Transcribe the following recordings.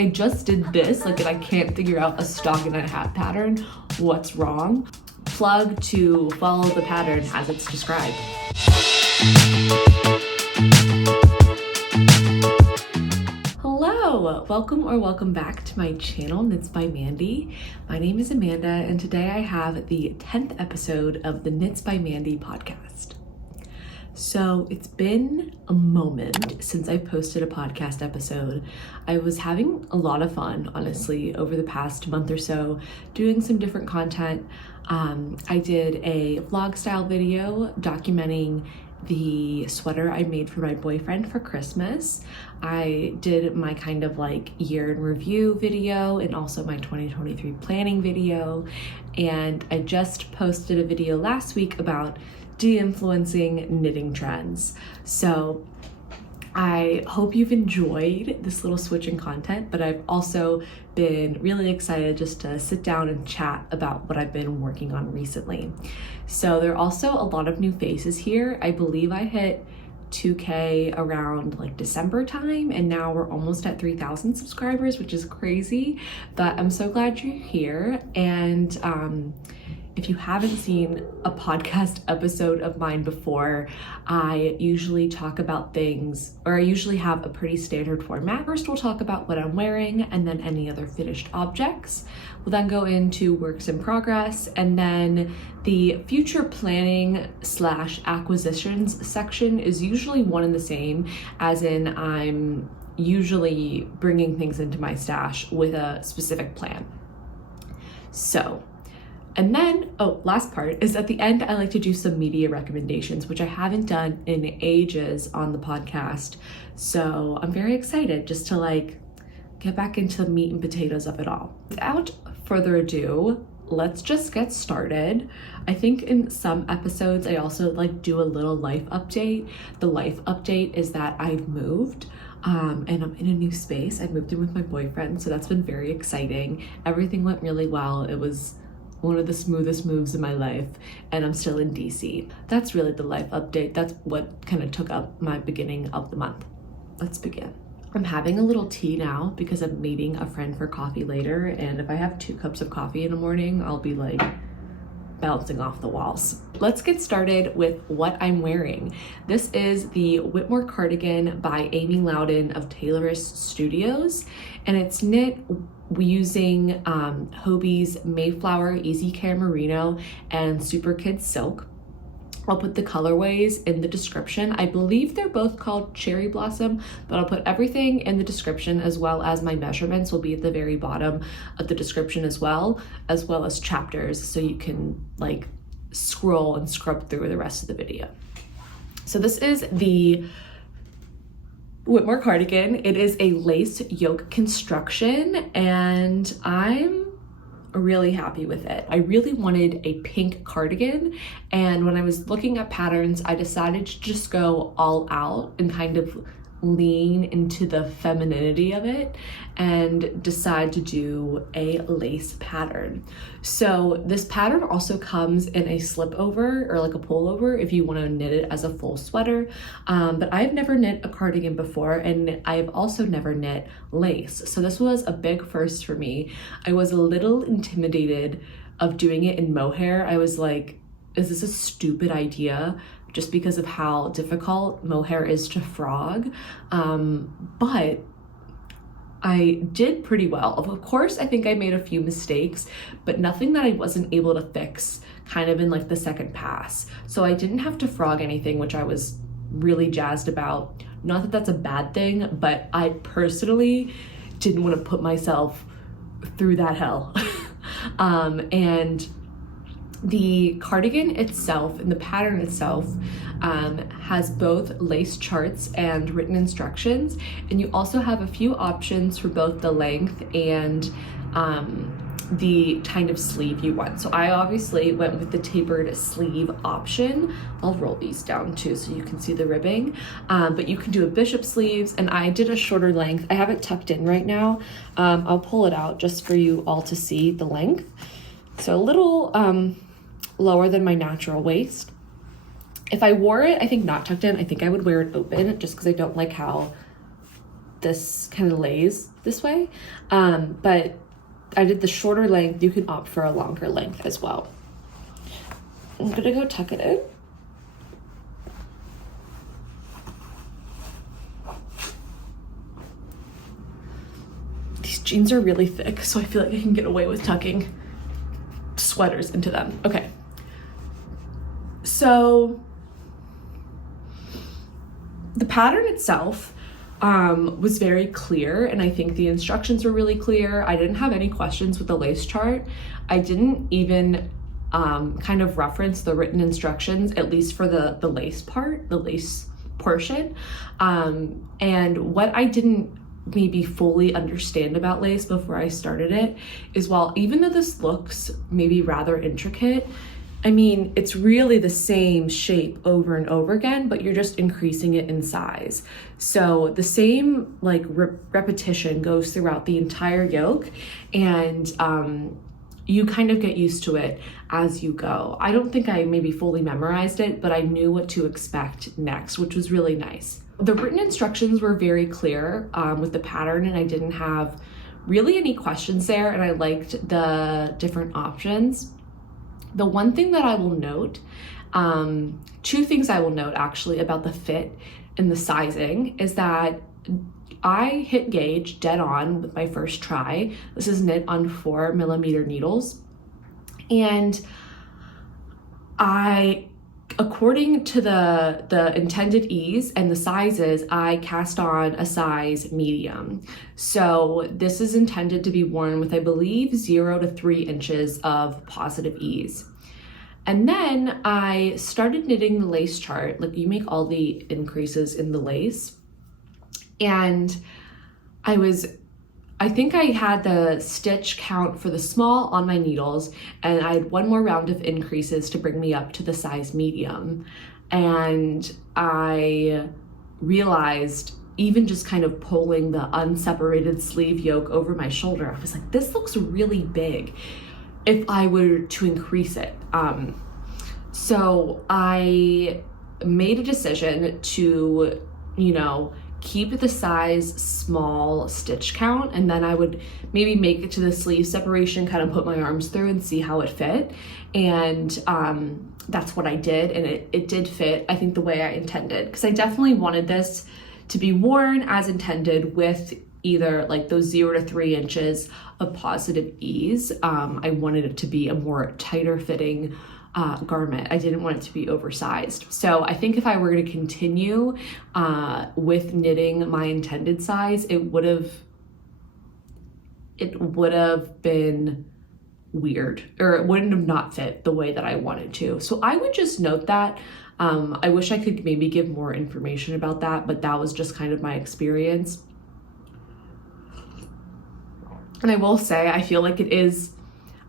I just did this, like, and I can't figure out a stockinette hat pattern. What's wrong? Plug to follow the pattern as it's described. Hello, welcome back to my channel, Knits by Mandy. My name is Amanda, and today I have the 10th episode of the Knits by Mandy podcast. So it's been a moment since I posted a podcast episode. I was having a lot of fun, honestly, over the past month or so, doing some different content. I did a vlog style video documenting the sweater I made for my boyfriend for Christmas. I did my kind of like year in review video and also my 2023 planning video. And I just posted a video last week about de-influencing knitting trends. So I hope you've enjoyed this little switch in content, but I've also been really excited just to sit down and chat about what I've been working on recently. So there are also a lot of new faces here. I believe I hit 2K around like December time, and now we're almost at 3,000 subscribers, which is crazy, but I'm so glad you're here. And if you haven't seen a podcast episode of mine before, I usually talk about things, or I usually have a pretty standard format. First, we'll talk about what I'm wearing and then any other finished objects. We'll then go into works in progress, and then the future planning / acquisitions section is usually one and the same, as in I'm usually bringing things into my stash with a specific plan. So, and then, last part is at the end, I like to do some media recommendations, which I haven't done in ages on the podcast. So I'm very excited just to like get back into the meat and potatoes of it all. Without further ado, let's just get started. I think in some episodes, I also like do a little life update. The life update is that I've moved. And I'm in a new space. I moved in with my boyfriend, so that's been very exciting. Everything went really well. It was one of the smoothest moves in my life, and I'm still in DC. That's really the life update. That's what kind of took up my beginning of the month. Let's begin. I'm having a little tea now because I'm meeting a friend for coffee later, and if I have 2 cups of coffee in the morning, I'll be like bouncing off the walls. Let's get started with what I'm wearing. This is the Whitmoor cardigan by Amy Lowden of Tailorist Studios, and it's knit using Hobie's Mayflower Easy Care Merino and Super Kid Silk. I'll put the colorways in the description. I believe they're both called Cherry Blossom, but I'll put everything in the description, as well as my measurements will be at the very bottom of the description as well as chapters, so you can like scroll and scrub through the rest of the video. So this is the Whitmoor cardigan. It is a lace yoke construction, and I'm really happy with it. I really wanted a pink cardigan, and when I was looking at patterns, I decided to just go all out and kind of lean into the femininity of it and decide to do a lace pattern. So this pattern also comes in a slip over or like a pullover if you want to knit it as a full sweater, but I've never knit a cardigan before, and I've also never knit lace, so this was a big first for me. I was a little intimidated of doing it in mohair. I was like, is this a stupid idea? Just because of how difficult mohair is to frog, but I did pretty well. Of course, I think I made a few mistakes, but nothing that I wasn't able to fix kind of in like the second pass. So I didn't have to frog anything, which I was really jazzed about. Not that that's a bad thing, but I personally didn't want to put myself through that hell. And the cardigan itself and the pattern itself has both lace charts and written instructions, and you also have a few options for both the length and the kind of sleeve you want. So I obviously went with the tapered sleeve option. I'll roll these down too so you can see the ribbing, but you can do a bishop sleeves, and I did a shorter length. I have it tucked in right now. I'll pull it out just for you all to see the length. So a little lower than my natural waist. If I wore it, I think not tucked in, I think I would wear it open, just because I don't like how this kind of lays this way, but I did the shorter length. You can opt for a longer length as well. I'm gonna go tuck it in. These jeans are really thick, so I feel like I can get away with tucking sweaters into them. Okay, so the pattern itself was very clear, and I think the instructions were really clear. I didn't have any questions with the lace chart. I didn't even kind of reference the written instructions, at least for the lace part, the lace portion. And what I didn't maybe fully understand about lace before I started it is, while even though this looks maybe rather intricate, I mean, it's really the same shape over and over again, but you're just increasing it in size. So the same like repetition goes throughout the entire yoke, and you kind of get used to it as you go. I don't think I maybe fully memorized it, but I knew what to expect next, which was really nice. The written instructions were very clear with the pattern, and I didn't have really any questions there, and I liked the different options. The one thing that I will note, two things I will note actually about the fit and the sizing, is that I hit gauge dead on with my first try. This is knit on 4mm needles. And according to the intended ease and the sizes, I cast on a size medium. So this is intended to be worn with, I believe, 0 to 3 inches of positive ease. And then I started knitting the lace chart. Like, you make all the increases in the lace. And I think I had the stitch count for the small on my needles, and I had one more round of increases to bring me up to the size medium. And I realized, even just kind of pulling the unseparated sleeve yoke over my shoulder, I was like, this looks really big if I were to increase it. So I made a decision to, keep the size small stitch count, and then I would maybe make it to the sleeve separation, kind of put my arms through and see how it fit. And that's what I did, and it did fit, I think, the way I intended, because I definitely wanted this to be worn as intended, with either like those 0 to 3 inches of positive ease. I wanted it to be a more tighter fitting garment. I didn't want it to be oversized. So I think if I were going to continue with knitting my intended size, it would have been weird, or it wouldn't have not fit the way that I wanted to. So I would just note that. I wish I could maybe give more information about that, but that was just kind of my experience. And I will say, I feel like it is,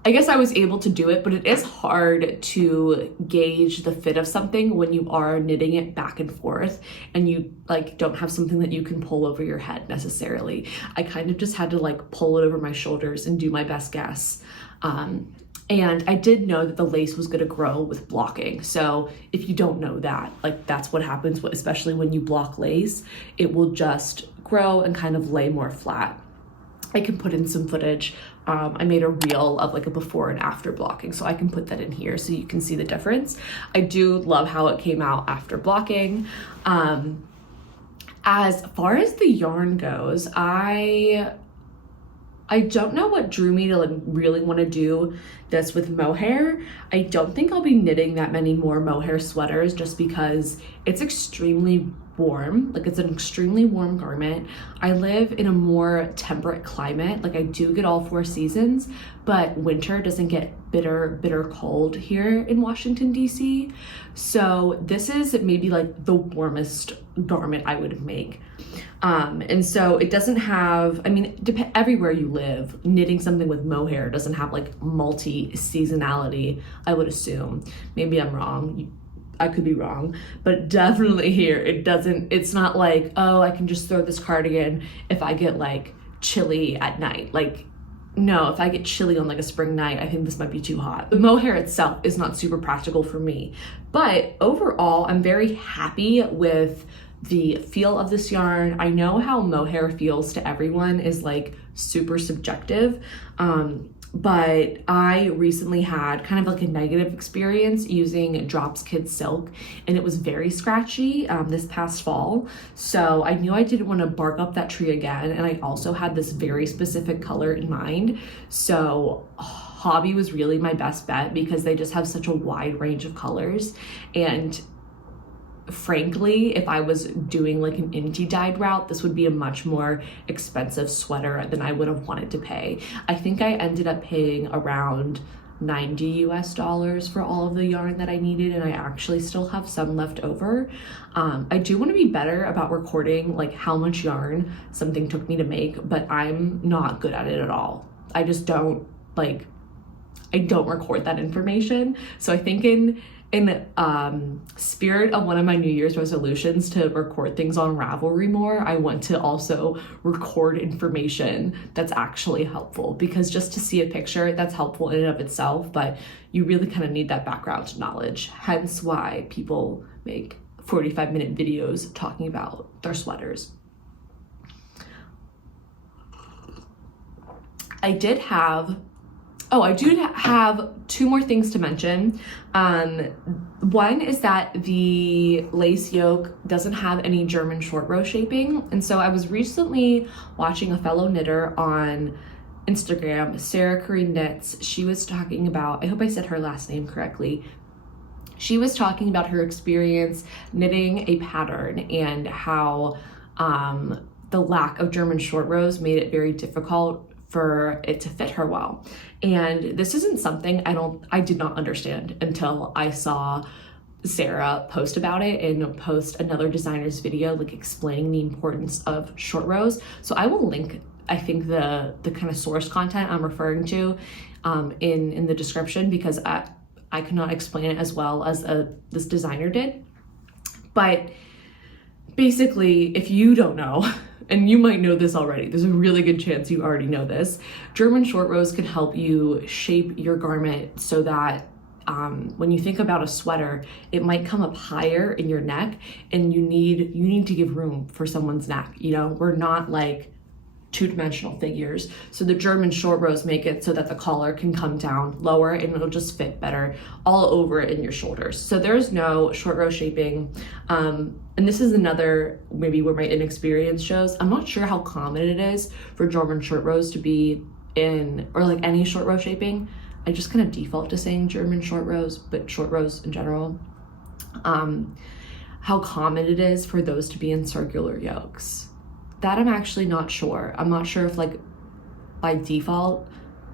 I guess I was able to do it, but it is hard to gauge the fit of something when you are knitting it back and forth and you like don't have something that you can pull over your head necessarily. I kind of just had to like pull it over my shoulders and do my best guess. And I did know that the lace was gonna grow with blocking. So if you don't know that, like that's what happens, especially when you block lace, it will just grow and kind of lay more flat. I can put in some footage. I made a reel of like a before and after blocking, so I can put that in here so you can see the difference. I do love how it came out after blocking. As far as the yarn goes, I don't know what drew me to like really want to do this with mohair. I don't think I'll be knitting that many more mohair sweaters, just because it's extremely warm. Like, it's an extremely warm garment. I live in a more temperate climate. Like, I do get all 4 seasons, but winter doesn't get bitter cold here in Washington, DC. So this is maybe like the warmest garment I would make. And so it doesn't have, I mean, everywhere you live, knitting something with mohair doesn't have like multi-seasonality, I would assume. Maybe I'm wrong. I could be wrong, but definitely here it doesn't, it's not like, oh, I can just throw this cardigan if I get like chilly at night. Like, no, if I get chilly on like a spring night, I think this might be too hot. The mohair itself is not super practical for me, but overall I'm very happy with the feel of this yarn. I know how mohair feels to everyone is like super subjective, but I recently had kind of like a negative experience using Drops Kid Silk, and it was very scratchy this past fall. So I knew I didn't want to bark up that tree again, and I also had this very specific color in mind. So Hobby was really my best bet because they just have such a wide range of colors. And frankly, if I was doing like an indie dyed route, this would be a much more expensive sweater than I would have wanted to pay. I think I ended up paying around $90 US for all of the yarn that I needed, and I actually still have some left over. I do want to be better about recording like how much yarn something took me to make, but I'm not good at it at all. I just don't I don't record that information. So I think in spirit of one of my New Year's resolutions to record things on Ravelry more, I want to also record information that's actually helpful, because just to see a picture, that's helpful in and of itself, but you really kind of need that background knowledge. Hence why people make 45-minute videos talking about their sweaters. I do have two more things to mention. One is that the lace yoke doesn't have any German short row shaping. And so I was recently watching a fellow knitter on Instagram, Sarah Curry Knits. She was talking about, I hope I said her last name correctly. She was talking about her experience knitting a pattern and how the lack of German short rows made it very difficult for it to fit her well. And this isn't something I did not understand until I saw Sarah post about it and post another designer's video like explaining the importance of short rows. So I will link, I think, the kind of source content I'm referring to in the description, because I could not explain it as well as this designer did. But basically, if you don't know, and you might know this already, there's a really good chance you already know this, German short rows can help you shape your garment so that when you think about a sweater, it might come up higher in your neck, and you need to give room for someone's neck. You know, we're not like two-dimensional figures. So the German short rows make it so that the collar can come down lower and it'll just fit better all over in your shoulders. So there's no short row shaping. And this is another maybe where my inexperience shows. I'm not sure how common it is for German short rows to be in, or like any short row shaping. I just kind of default to saying German short rows, but short rows in general. How common it is for those to be in circular yokes. That I'm actually not sure. I'm not sure if like by default.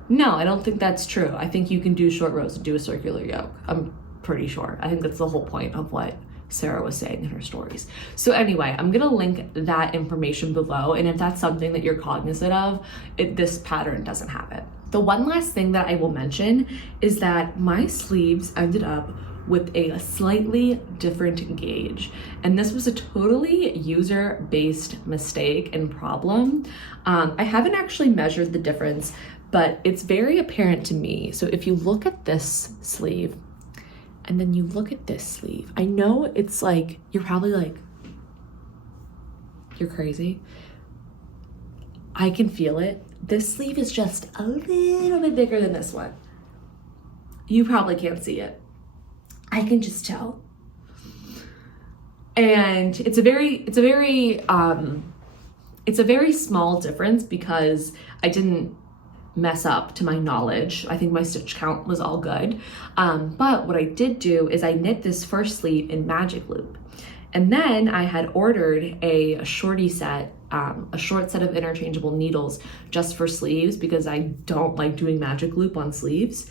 No, I don't think that's true. I think you can do short rows and do a circular yoke. I'm pretty sure. I think that's the whole point of what Sarah was saying in her stories. So anyway, I'm gonna link that information below, and if that's something that you're cognizant of, this pattern doesn't have it. The one last thing that I will mention is that my sleeves ended up with a slightly different gauge. And this was a totally user-based mistake and problem. I haven't actually measured the difference, but it's very apparent to me. So if you look at this sleeve, and then you look at this sleeve, I know it's like, you're probably like, you're crazy. I can feel it. This sleeve is just a little bit bigger than this one. You probably can't see it. I can just tell. And it's a very small difference because I didn't mess up to my knowledge. I think my stitch count was all good. But what I did do is I knit this first sleeve in magic loop. And then I had ordered a shorty set, a short set of interchangeable needles just for sleeves because I don't like doing magic loop on sleeves.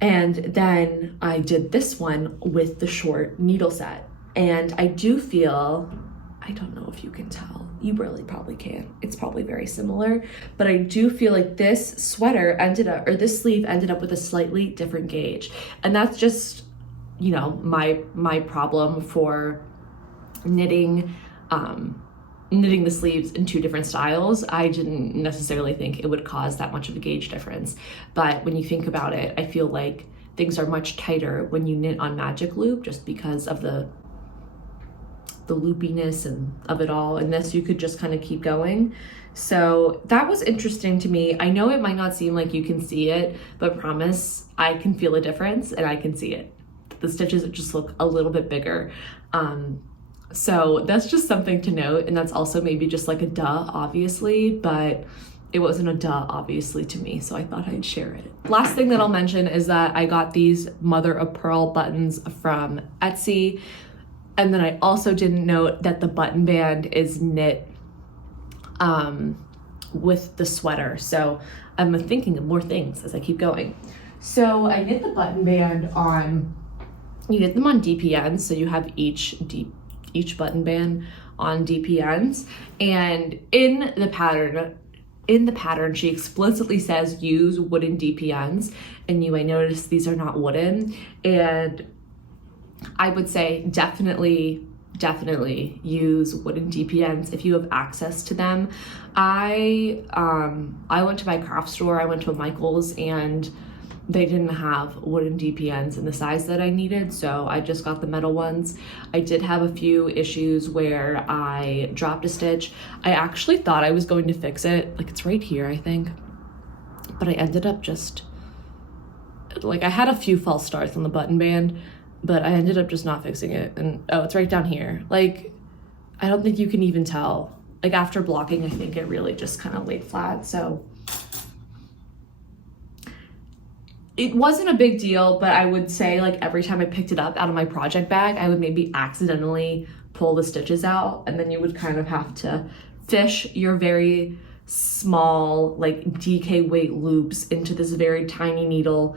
And then I did this one with the short needle set. And I do feel, I don't know if you can tell, you really probably can. It's probably very similar, but I do feel like this sweater this sleeve ended up with a slightly different gauge. And that's just, you know, my problem for knitting the sleeves in two different styles. I didn't necessarily think it would cause that much of a gauge difference. But when you think about it, I feel like things are much tighter when you knit on magic loop just because of the the loopiness and of it all. And this, you could just kind of keep going. So that was interesting to me. I know it might not seem like you can see it, but promise, I can feel a difference and I can see it. The stitches just look a little bit bigger. So that's just something to note. And that's also maybe just like a duh, obviously, but it wasn't a duh, obviously, to me. So I thought I'd share it. Last thing that I'll mention is that I got these mother of pearl buttons from Etsy. And then I also didn't note that the button band is knit with the sweater. So I'm thinking of more things as I keep going. So I knit the button band on, you knit them on DPNs. So you have each button band on DPNs. And in the pattern, she explicitly says use wooden DPNs. And you may notice these are not wooden. And I would say definitely use wooden DPNs if you have access to them. I went to my craft store, I went to a Michael's, and they didn't have wooden DPNs in the size that I needed, so I just got the metal ones. I did have a few issues where I dropped a stitch. I actually thought I was going to fix it, like it's right here, I think, but I ended up just, like, I had a few false starts on the button band, but I ended up just not fixing it. And oh, it's right down here. Like, I don't think you can even tell. Like, after blocking, I think it really just kind of laid flat. So it wasn't a big deal, but I would say, like, every time I picked it up out of my project bag, I would maybe accidentally pull the stitches out, and then you would kind of have to fish your very small, like, DK weight loops into this very tiny needle.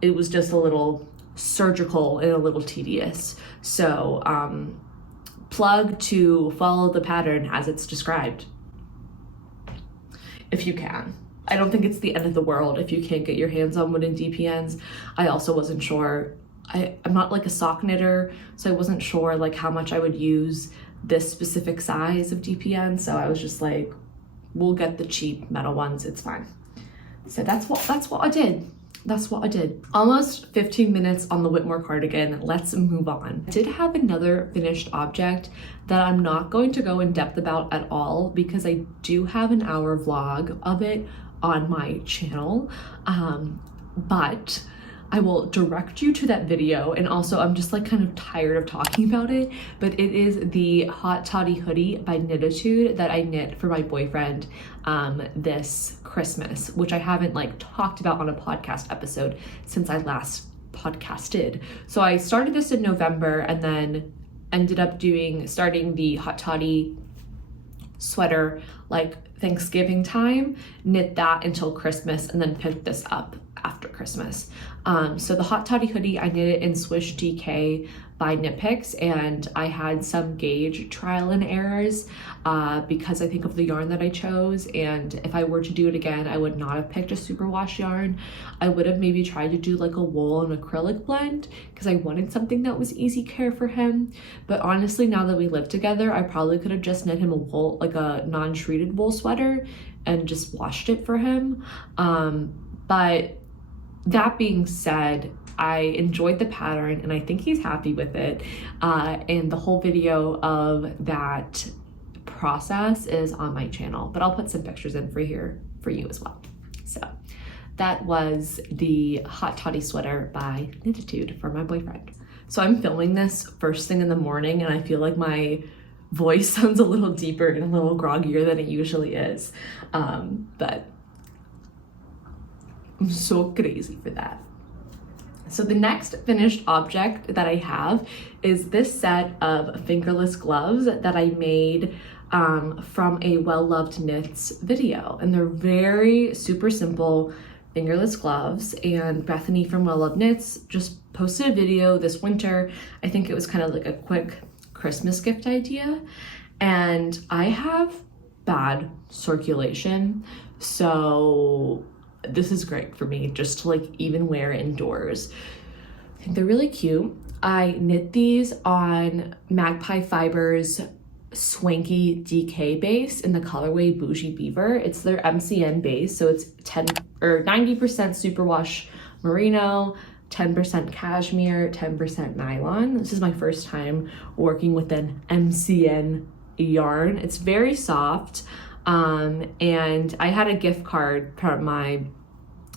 It was just a little surgical and a little tedious. So plug to follow the pattern as it's described if you can. I don't think it's the end of the world if you can't get your hands on wooden DPNs. I also wasn't sure, I'm not like a sock knitter, so I wasn't sure like how much I would use this specific size of DPN, so I was just like, we'll get the cheap metal ones, it's fine. So that's what I did. That's what I did. Almost 15 minutes on the Whitmoor cardigan. Let's move on. I did have another finished object that I'm not going to go in depth about at all because I do have an hour vlog of it on my channel, but I will direct you to that video. And also I'm just like kind of tired of talking about it, but it is the Hot Toddy hoodie by Knititude that I knit for my boyfriend this Christmas, which I haven't like talked about on a podcast episode since I last podcasted. So I started this in November and then ended up starting the Hot Toddy sweater like Thanksgiving time, knit that until Christmas, and then picked this up after Christmas. So the Hot Toddy hoodie, I knit it in Swish DK by Knit Picks, and I had some gauge trial and errors because I think of the yarn that I chose, and if I were to do it again, I would not have picked a superwash yarn. I would have maybe tried to do like a wool and acrylic blend because I wanted something that was easy care for him. But honestly, now that we live together, I probably could have just knit him a wool, like a non-treated wool sweater, and just washed it for him. But that being said, I enjoyed the pattern and I think he's happy with it. And the whole video of that process is on my channel, but I'll put some pictures in for you as well. So that was the Hot Toddy sweater by Knititude for my boyfriend. So I'm filming this first thing in the morning and I feel like my voice sounds a little deeper and a little groggier than it usually is. But I'm so crazy for that. So the next finished object that I have is this set of fingerless gloves that I made from a Well Loved Knits video. And they're very super simple fingerless gloves. And Bethany from Well Loved Knits just posted a video this winter. I think it was kind of like a quick Christmas gift idea. And I have bad circulation, so this is great for me just to like even wear indoors. I think they're really cute. I knit these on Magpie Fibers Swanky DK base in the colorway Bougie Beaver. It's their MCN base, so it's 10 or 90% superwash merino, 10% cashmere, 10% nylon. This is my first time working with an MCN yarn. It's very soft. And I had a gift card from my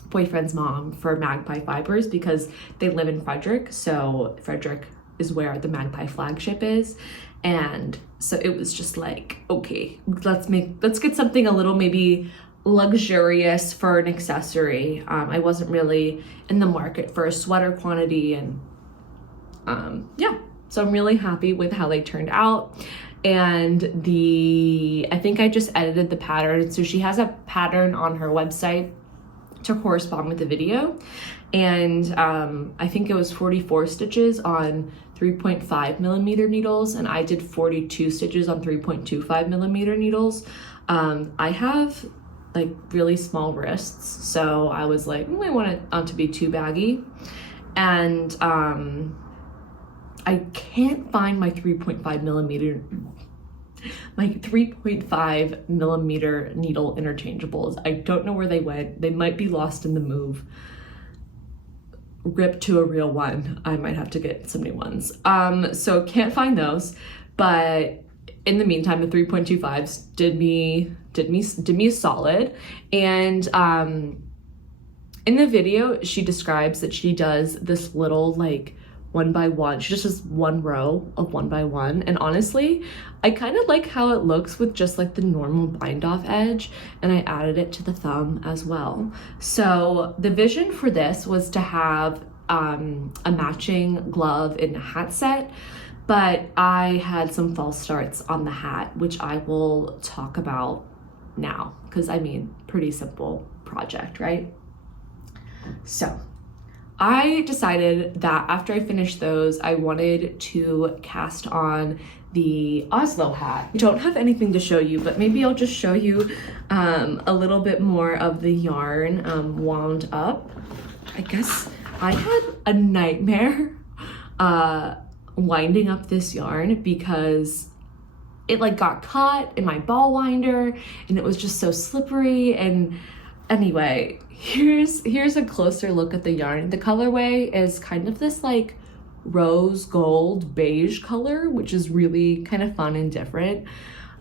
boyfriend's mom for Magpie Fibers because they live in Frederick. So Frederick is where the Magpie flagship is. And so it was just like, okay, let's get something a little maybe luxurious for an accessory. I wasn't really in the market for a sweater quantity, and yeah, so I'm really happy with how they turned out. And I think I just edited the pattern. So she has a pattern on her website to correspond with the video. And I think it was 44 stitches on 3.5 millimeter needles, and I did 42 stitches on 3.25 millimeter needles. I have like really small wrists, so I was like, I want it not to be too baggy. And I can't find my 3.5 millimeter needle interchangeables. I don't know where they went. They might be lost in the move. Rip to a real one. I might have to get some new ones. So can't find those, but in the meantime, the 3.25s did me solid. And in the video, she describes that she does this little like 1x1. She just does one row of 1x1. And honestly, I kind of like how it looks with just like the normal bind off edge, and I added it to the thumb as well. So the vision for this was to have a matching glove and a hat set, but I had some false starts on the hat, which I will talk about now, because I mean, pretty simple project, right? So I decided that after I finished those, I wanted to cast on the Oslo hat. I don't have anything to show you, but maybe I'll just show you a little bit more of the yarn wound up. I guess I had a nightmare winding up this yarn because it like got caught in my ball winder and it was just so slippery. And anyway, here's a closer look at the yarn. The colorway is kind of this like rose gold beige color, which is really kind of fun and different.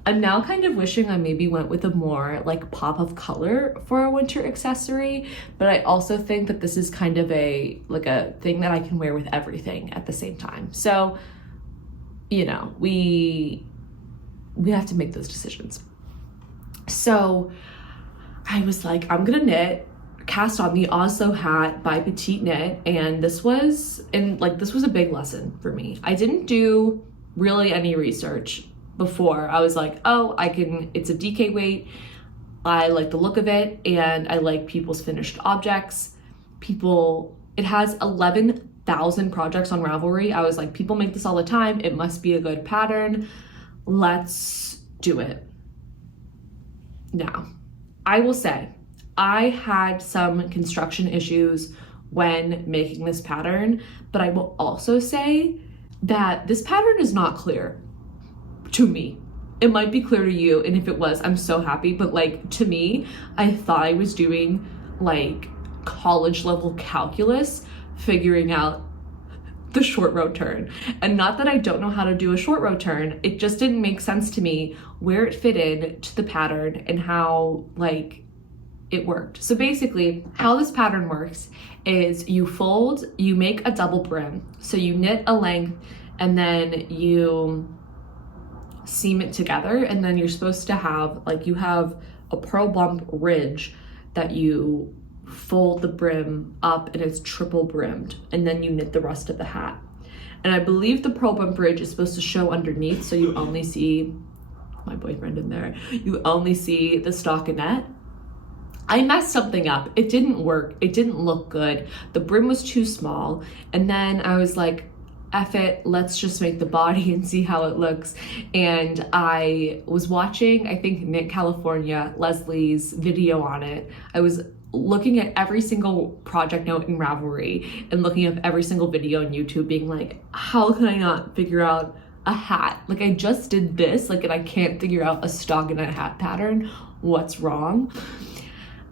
I'm now kind of wishing I maybe went with a more like pop of color for a winter accessory, but I also think that this is kind of a thing that I can wear with everything at the same time. So, you know, we have to make those decisions. So I was like, I'm gonna cast on the Oslo hat by Petite Knit, and this was a big lesson for me. I didn't do really any research before. I was like, oh, it's a DK weight. I like the look of it, and I like people's finished objects. It has 11,000 projects on Ravelry. I was like, people make this all the time. It must be a good pattern. Let's do it. Now, I will say, I had some construction issues when making this pattern, but I will also say that this pattern is not clear to me. It might be clear to you, and if it was, I'm so happy, but like to me, I thought I was doing like college level calculus, figuring out the short row turn. And not that I don't know how to do a short row turn, it just didn't make sense to me where it fit in to the pattern and how like it worked. So basically how this pattern works is you make a double brim. So you knit a length and then you seam it together, and then you're supposed to have you have a purl bump ridge that you fold the brim up and it's triple brimmed, and then you knit the rest of the hat. And I believe the purl bump ridge is supposed to show underneath, so you only see my boyfriend in there. You only see the stockinette. I messed something up. It didn't work. It didn't look good. The brim was too small. And then I was like, F it, let's just make the body and see how it looks. And I was watching, I think, Knit California, Leslie's video on it. I was looking at every single project note in Ravelry and looking up every single video on YouTube being like, how can I not figure out a hat? Like, I just did this, and I can't figure out a stockinette hat pattern. What's wrong?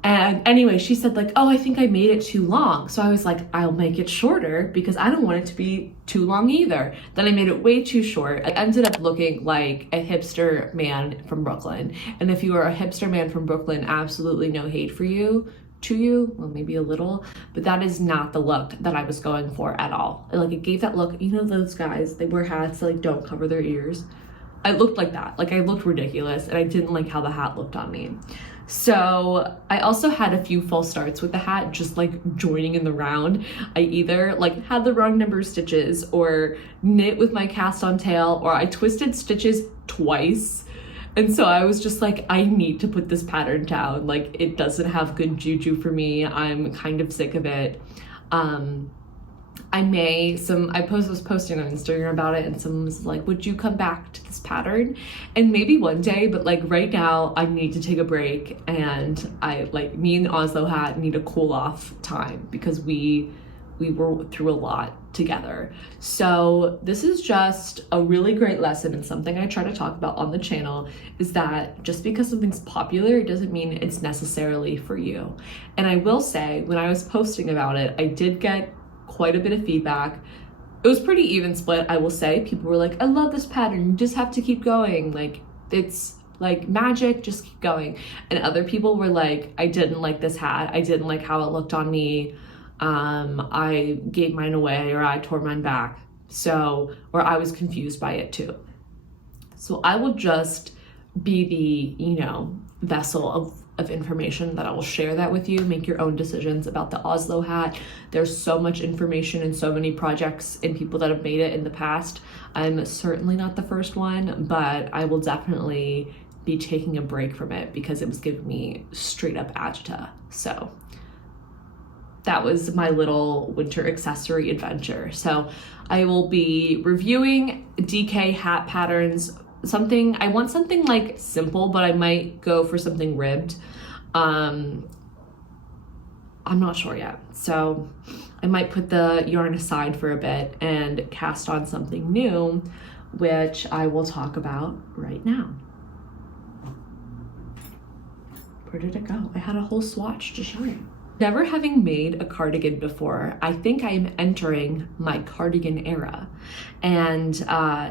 And anyway, she said like, oh, I think I made it too long. So I was like, I'll make it shorter because I don't want it to be too long either. Then I made it way too short. I ended up looking like a hipster man from Brooklyn. And if you are a hipster man from Brooklyn, absolutely no hate for you, well, maybe a little, but that is not the look that I was going for at all. Like, it gave that look, you know, those guys, they wear hats that like don't cover their ears. I looked like that. Like, I looked ridiculous, and I didn't like how the hat looked on me. So I also had a few false starts with the hat, just like joining in the round. I either like had the wrong number of stitches, or knit with my cast on tail, or I twisted stitches twice. And so I was just like, I need to put this pattern down. Like, it doesn't have good juju for me. I'm kind of sick of it. I was posting on Instagram about it, and someone was like, would you come back to this pattern? And maybe one day, but like right now I need to take a break, and me and Oslo hat need a cool off time because we were through a lot together. So this is just a really great lesson, and something I try to talk about on the channel is that just because something's popular, it doesn't mean it's necessarily for you. And I will say, when I was posting about it, I did get quite a bit of feedback. It was pretty even split, I will say. People were like, I love this pattern, you just have to keep going, like it's like magic, just keep going. And other people were like, I didn't like this hat, I didn't like how it looked on me, I gave mine away, or I tore mine back, or I was confused by it too. So I will just be the, you know, vessel of information that I will share that with you. Make your own decisions about the Oslo hat. There's so much information and so many projects and people that have made it in the past. I'm certainly not the first one, but I will definitely be taking a break from it because it was giving me straight up agita. So that was my little winter accessory adventure. So I will be reviewing DK hat patterns. I want something like simple, but I might go for something ribbed. I'm not sure yet. So I might put the yarn aside for a bit and cast on something new, which I will talk about right now. Where did it go? I had a whole swatch to show you. Never having made a cardigan before, I think I'm entering my cardigan era. And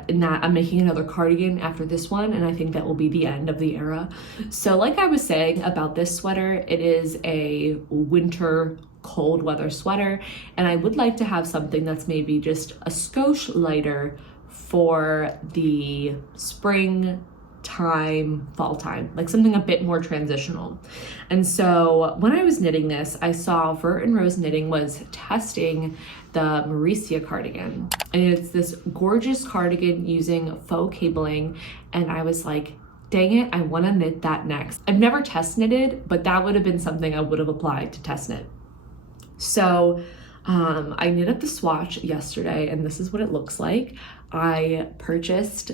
in that I'm making another cardigan after this one, and I think that will be the end of the era. So like I was saying about this sweater, it is a winter cold weather sweater, and I would like to have something that's maybe just a skosh lighter for the spring time, fall time, like something a bit more transitional. And so when I was knitting this, I saw Vert and Rose Knitting was testing the Marysia cardigan, and it's this gorgeous cardigan using faux cabling, and I was like, dang it, I want to knit that next. I've never test knitted, but that would have been something I would have applied to test knit. So I knit up the swatch yesterday, and this is what it looks like. I purchased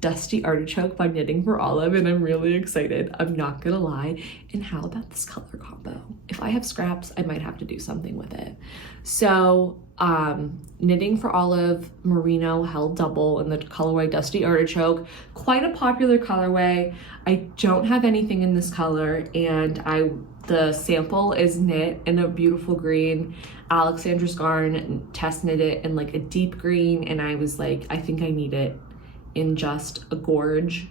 Dusty Artichoke by Knitting for Olive, and I'm really excited, I'm not gonna lie. And how about this color combo? If I have scraps, I might have to do something with it. So Knitting for Olive Merino held double in the colorway Dusty Artichoke, quite a popular colorway. I don't have anything in this color, and the sample is knit in a beautiful green. Alexandra's Garn test knit it in like a deep green, and I was like, I think I need it in just a gorge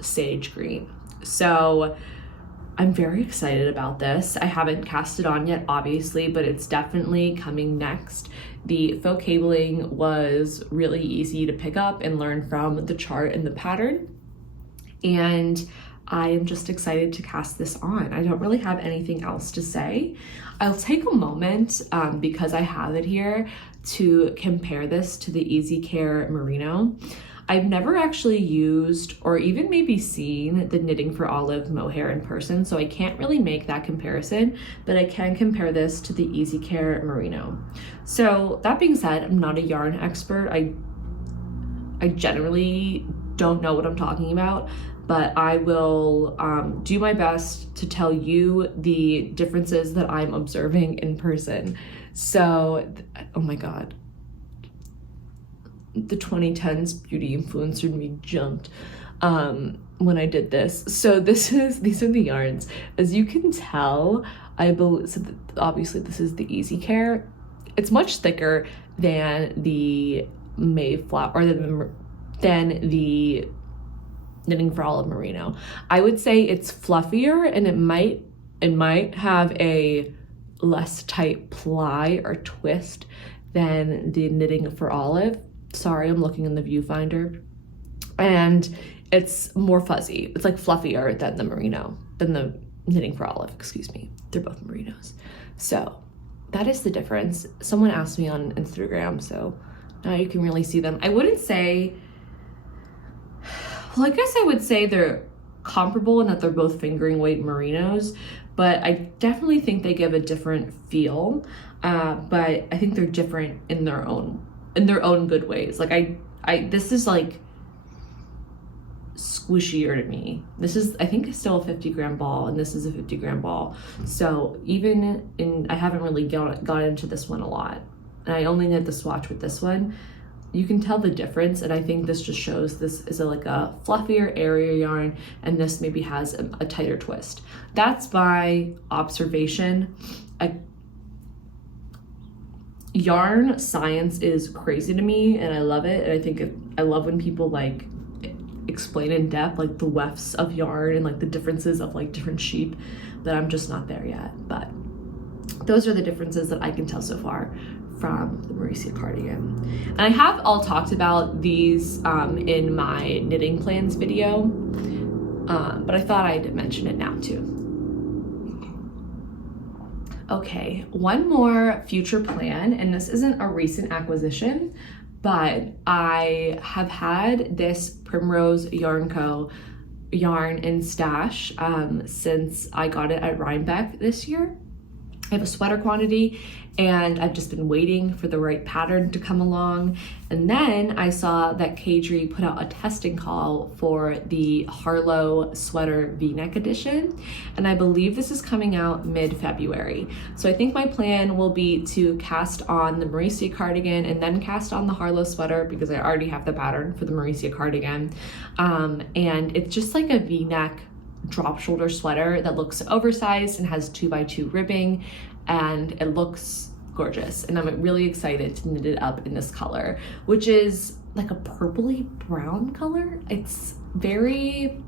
sage green. So I'm very excited about this. I haven't cast it on yet, obviously, but it's definitely coming next. The faux cabling was really easy to pick up and learn from the chart and the pattern, and I am just excited to cast this on. I don't really have anything else to say. I'll take a moment because I have it here to compare this to the Easy Care Merino. I've never actually used or even maybe seen the Knitting for Olive mohair in person, so I can't really make that comparison, but I can compare this to the Easy Care Merino. So that being said, I'm not a yarn expert. I generally don't know what I'm talking about, but I will do my best to tell you the differences that I'm observing in person. So, oh my God, the 2010s beauty influencer in me jumped. when I did this. So these are the yarns. As you can tell, I believe, so obviously this is the Easy Care. It's much thicker than the Mayflower, or than the Knitting for Olive Merino. I would say it's fluffier, and it might have a less tight ply or twist than the Knitting for Olive. Sorry, I'm looking in the viewfinder. And it's more fuzzy. It's like fluffier than the Merino, than the Knitting for Olive, excuse me. They're both Merinos. So that is the difference. Someone asked me on Instagram, so now you can really see them. I wouldn't say, well, I guess I would say they're comparable in that they're both fingering weight Merinos, but I definitely think they give a different feel. But I think they're different in their own good ways. Like this is like squishier to me. This is, I think, still a 50 gram ball, and this is a 50 gram ball. So I haven't really got into this one a lot, and I only knit the swatch with this one. You can tell the difference, and I think this just shows this is like a fluffier, airier yarn, and this maybe has a tighter twist. That's my observation. Yarn science is crazy to me, and I love it. And I think I love when people like explain in depth like the wefts of yarn and like the differences of like different sheep, but I'm just not there yet. But those are the differences that I can tell so far from the Marysia cardigan. And I have all talked about these in my knitting plans video, but I thought I'd mention it now too. Okay, one more future plan, and this isn't a recent acquisition, but I have had this Primrose Yarn Co. yarn in stash since I got it at Rhinebeck this year. I have a sweater quantity, and I've just been waiting for the right pattern to come along. And then I saw that cadiree put out a testing call for the Harlow sweater V-neck edition, and I believe this is coming out mid-February. So I think my plan will be to cast on the Marysia cardigan and then cast on the Harlow sweater, because I already have the pattern for the Marysia cardigan. And it's just like a V-neck drop shoulder sweater that looks oversized and has 2x2 ribbing, and it looks gorgeous. And I'm really excited to knit it up in this color, which is like a purpley brown color. It's very,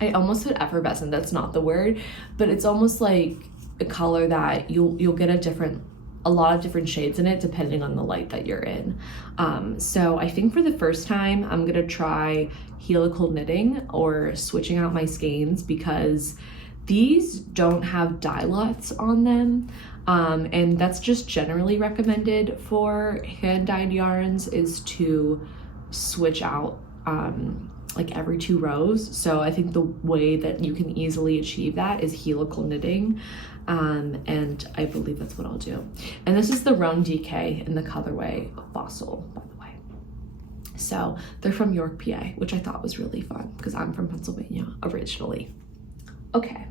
I almost said effervescent, that's not the word, but it's almost like a color that you'll get a lot of different shades in it depending on the light that you're in. So I think for the first time, I'm gonna try helical knitting or switching out my skeins, because these don't have dye lots on them. And that's just generally recommended for hand-dyed yarns, is to switch out like every 2 rows. So I think the way that you can easily achieve that is helical knitting. And I believe that's what I'll do. And this is the Roan DK in the colorway Fossil, by the way. So they're from York, PA, which I thought was really fun because I'm from Pennsylvania originally. Okay,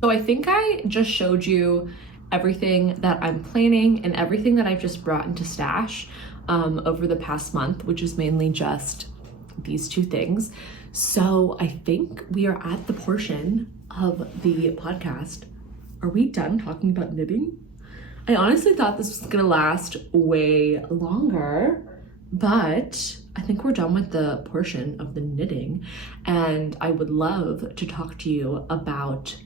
so I think I just showed you everything that I'm planning and everything that I've just brought into stash over the past month, which is mainly just these 2 things. So I think we are at the portion of the podcast. Are we done talking about knitting? I honestly thought this was gonna last way longer, but I think we're done with the portion of the knitting, and I would love to talk to you about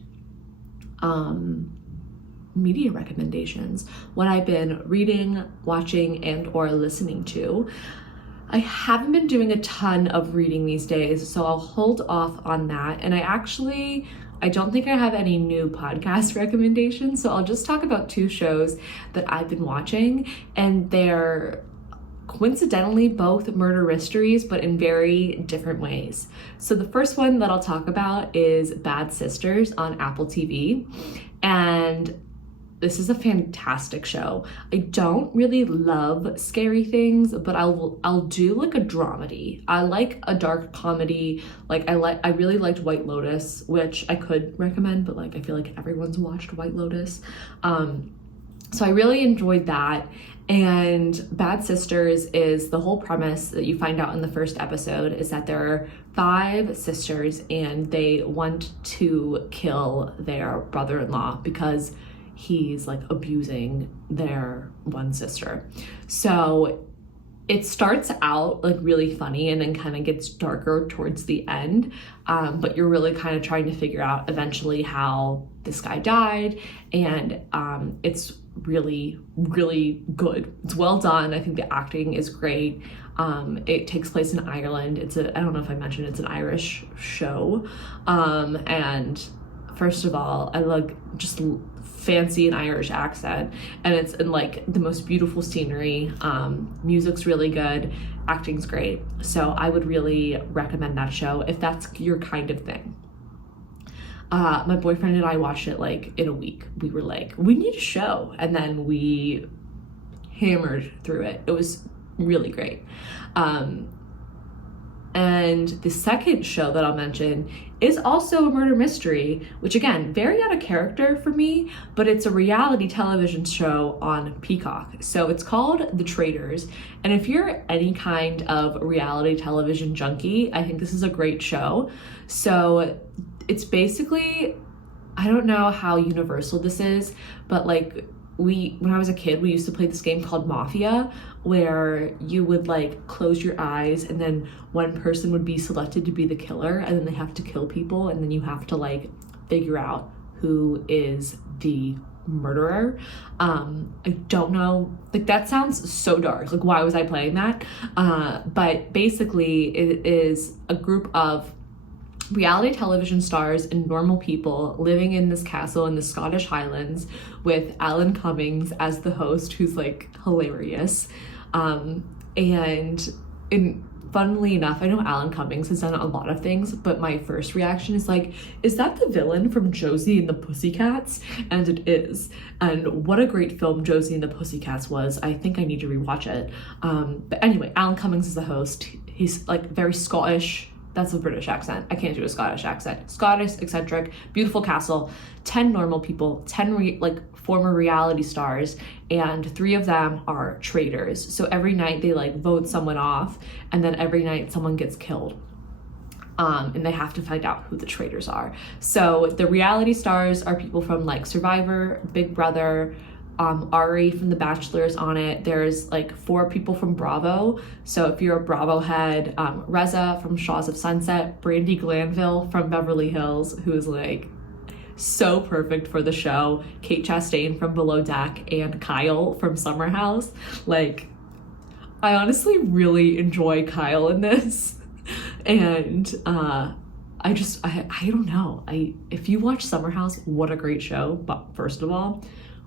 media recommendations, what I've been reading, watching, and or listening to. I haven't been doing a ton of reading these days, so I'll hold off on that. And I don't think I have any new podcast recommendations, so I'll just talk about 2 shows that I've been watching, and they're coincidentally both murder mysteries, but in very different ways. So the first one that I'll talk about is Bad Sisters on Apple TV, and this is a fantastic show. I don't really love scary things, but I'll do like a dramedy. I like a dark comedy. Like I really liked White Lotus, which I could recommend, but like I feel like everyone's watched White Lotus. So I really enjoyed that. And Bad Sisters is the whole premise that you find out in the first episode is that there are 5 sisters and they want to kill their brother-in-law because he's like abusing their one sister. So it starts out like really funny and then kind of gets darker towards the end, but you're really kind of trying to figure out eventually how this guy died, and it's really, really good. It's well done. I think the acting is great. It takes place in Ireland. I don't know if I mentioned it's an Irish show, and first of all, I like just fancy an Irish accent, and it's in like the most beautiful scenery. Music's really good, acting's great. So I would really recommend that show if that's your kind of thing. My boyfriend and I watched it like in a week. We were like, we need a show, and then we hammered through it. It was really great. And the second show that I'll mention is also a murder mystery, which again, very out of character for me, but it's a reality television show on Peacock. So it's called The Traitors. And if you're any kind of reality television junkie, I think this is a great show. So it's basically, I don't know how universal this is, but like when I was a kid, we used to play this game called Mafia, where you would like close your eyes and then one person would be selected to be the killer, and then they have to kill people, and then you have to like figure out who is the murderer. I don't know, like that sounds so dark, like why was I playing that? But basically it is a group of reality television stars and normal people living in this castle in the Scottish Highlands with Alan Cummings as the host, who's like hilarious. And funnily enough, I know Alan Cummings has done a lot of things, but my first reaction is like, is that the villain from Josie and the Pussycats? And it is. And what a great film Josie and the Pussycats was. I think I need to rewatch it. But anyway, Alan Cummings is the host. He's like very Scottish. That's a British accent. I can't do a Scottish accent. Scottish, eccentric, beautiful castle, 10 normal people, 10 former reality stars, and 3 of them are traitors. So every night they like vote someone off, and then every night someone gets killed. And they have to find out who the traitors are. So the reality stars are people from like Survivor, Big Brother, Ari from The Bachelor is on it. There's like 4 people from Bravo. So if you're a Bravo head, Reza from Shaws of Sunset, Brandi Glanville from Beverly Hills, who's like so perfect for the show, Kate Chastain from Below Deck, and Kyle from Summer House. Like, I honestly really enjoy Kyle in this. And I don't know. If you watch Summer House, what a great show. But first of all,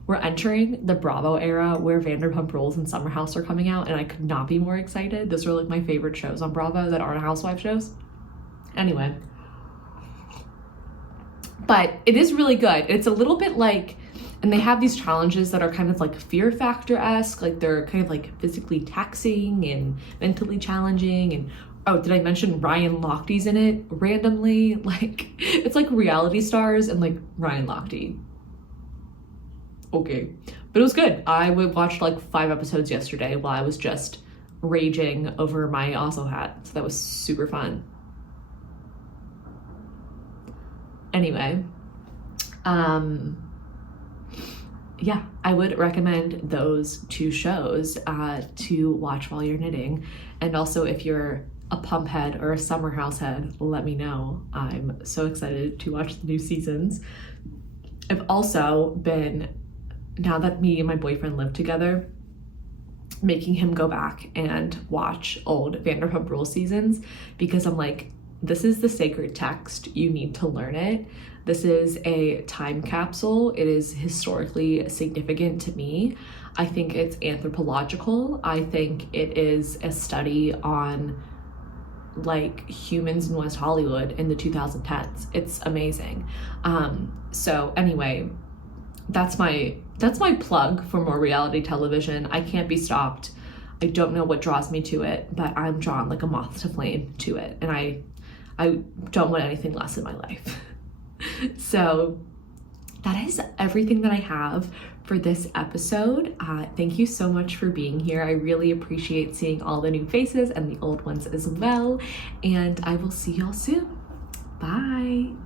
we're entering the Bravo era where Vanderpump Rules and Summer House are coming out, and I could not be more excited. Those are like my favorite shows on Bravo that aren't housewife shows. Anyway, but it is really good. It's a little bit like, and they have these challenges that are kind of like Fear Factor-esque, like they're kind of like physically taxing and mentally challenging. And oh, did I mention Ryan Lochte's in it randomly? Like, it's like reality stars and like Ryan Lochte. Okay, but it was good. I watched like 5 episodes yesterday while I was just raging over my Oslo hat, so that was super fun. Anyway, yeah, I would recommend those 2 shows to watch while you're knitting. And also, if you're a pump head or a Summer House head, let me know. I'm so excited to watch the new seasons. I've also been, now that me and my boyfriend live together, making him go back and watch old Vanderpump Rules seasons, because I'm like, this is the sacred text. You need to learn it. This is a time capsule. It is historically significant to me. I think it's anthropological. I think it is a study on like humans in West Hollywood in the 2010s. It's amazing. So anyway, that's my plug for more reality television. I can't be stopped. I don't know what draws me to it, but I'm drawn like a moth to flame to it, and I don't want anything less in my life. So that is everything that I have for this episode. Thank you so much for being here. I really appreciate seeing all the new faces and the old ones as well. And I will see y'all soon. Bye.